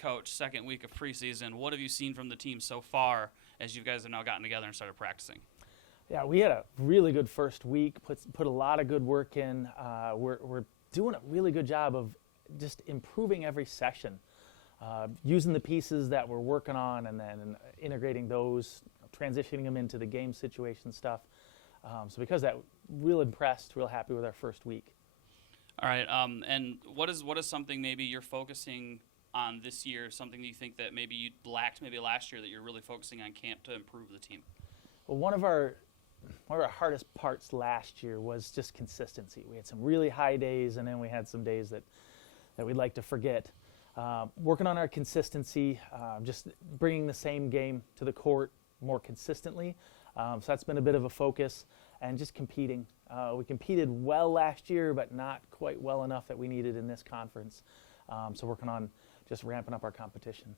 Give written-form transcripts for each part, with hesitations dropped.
coach, second week of preseason. What have you seen from the team so far as you guys have now gotten together and started practicing? Yeah, we had a really good first week, put a lot of good work in. We're doing a really good job of just improving every session, using the pieces that we're working on and then integrating those, transitioning them into the game situation stuff. So because of that, real impressed, real happy with our first week. All right, and what is something maybe you're focusing on this year, something that you think that maybe you lacked maybe last year that you're really focusing on camp to improve the team? Well, one of our hardest parts last year was just consistency. We had some really high days, and then we had some days that we'd like to forget. Working on our consistency, just bringing the same game to the court more consistently. So that's been a bit of a focus, and just competing. We competed well last year, but not quite well enough that we needed in this conference. So working on just ramping up our competition.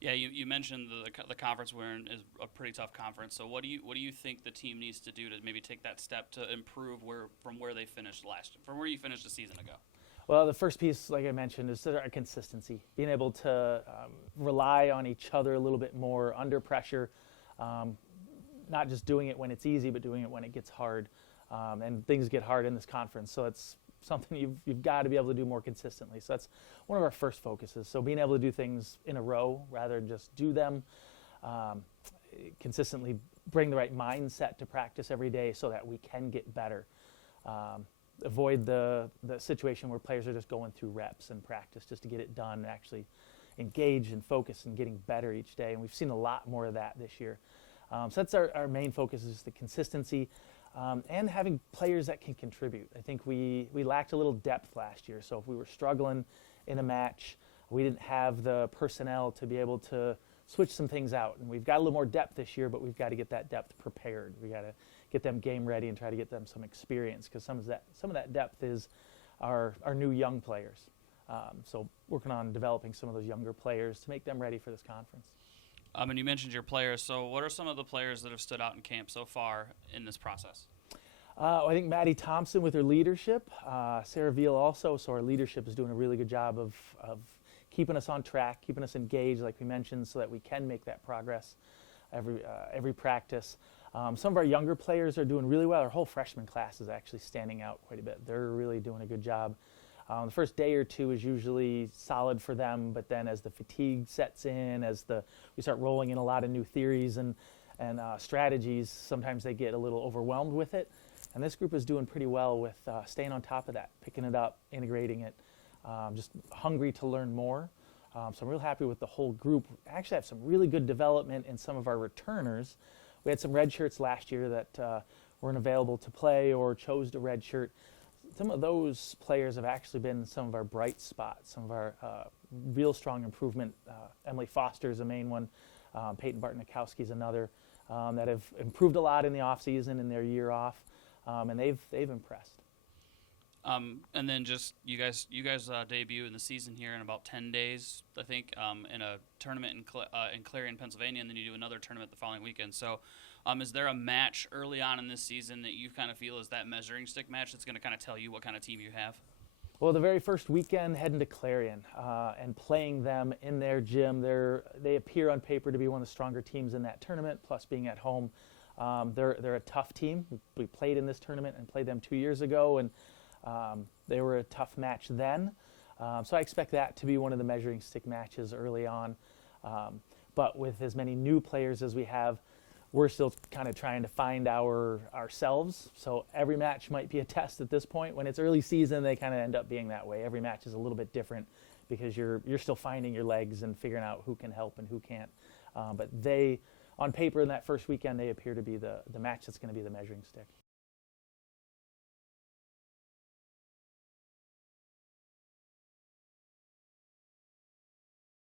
Yeah, you mentioned the conference we're in is a pretty tough conference. So what do you think the team needs to do to maybe take that step to improve from where they finished from where you finished a season ago? Well, the first piece, like I mentioned, is our consistency. Being able to rely on each other a little bit more under pressure, not just doing it when it's easy, but doing it when it gets hard. And things get hard in this conference, so it's something you've got to be able to do more consistently. So that's one of our first focuses. So being able to do things in a row rather than just do them, consistently bring the right mindset to practice every day so that we can get better. Avoid the situation where players are just going through reps and practice just to get it done, and actually engage and focus and getting better each day. And we've seen a lot more of that this year. So that's our main focus, is the consistency. And having players that can contribute. I think we lacked a little depth last year. So if we were struggling in a match, we didn't have the personnel to be able to switch some things out. And we've got a little more depth this year, but we've got to get that depth prepared. We got to get them game ready and try to get them some experience, because some of that depth is our new young players. So working on developing some of those younger players to make them ready for this conference. And you mentioned your players. So what are some of the players that have stood out in camp so far in this process? I think Maddie Thompson with her leadership, Sarah Veal also. So our leadership is doing a really good job of keeping us on track, keeping us engaged, like we mentioned, so that we can make that progress every practice. Some of our younger players are doing really well. Our whole freshman class is actually standing out quite a bit. They're really doing a good job. The first day or two is usually solid for them, but then as the fatigue sets in, we start rolling in a lot of new theories and strategies, sometimes they get a little overwhelmed with it. And this group is doing pretty well with staying on top of that, picking it up, integrating it, just hungry to learn more. So I'm real happy with the whole group. I actually have some really good development in some of our returners. We had some red shirts last year that weren't available to play or chose to red shirt. Some of those players have actually been some of our bright spots, some of our real strong improvement. Emily Foster is a main one. Peyton Bartnikowski is another that have improved a lot in the off season and their year off, and they've impressed. And then just you guys debut in the season here in about 10 days, I think, in a tournament in Clarion, Pennsylvania, and then you do another tournament the following weekend. So is there a match early on in this season that you kind of feel is that measuring stick match that's going to kind of tell you what kind of team you have? Well, the very first weekend, heading to Clarion and playing them in their gym, they appear on paper to be one of the stronger teams in that tournament, plus being at home. They're a tough team. We played in this tournament and played them 2 years ago, and they were a tough match then. So I expect that to be one of the measuring stick matches early on. But with as many new players as we have, we're still kind of trying to find ourselves. So every match might be a test at this point. When it's early season, they kind of end up being that way. Every match is a little bit different because you're still finding your legs and figuring out who can help and who can't. But on paper in that first weekend, they appear to be the match that's going to be the measuring stick.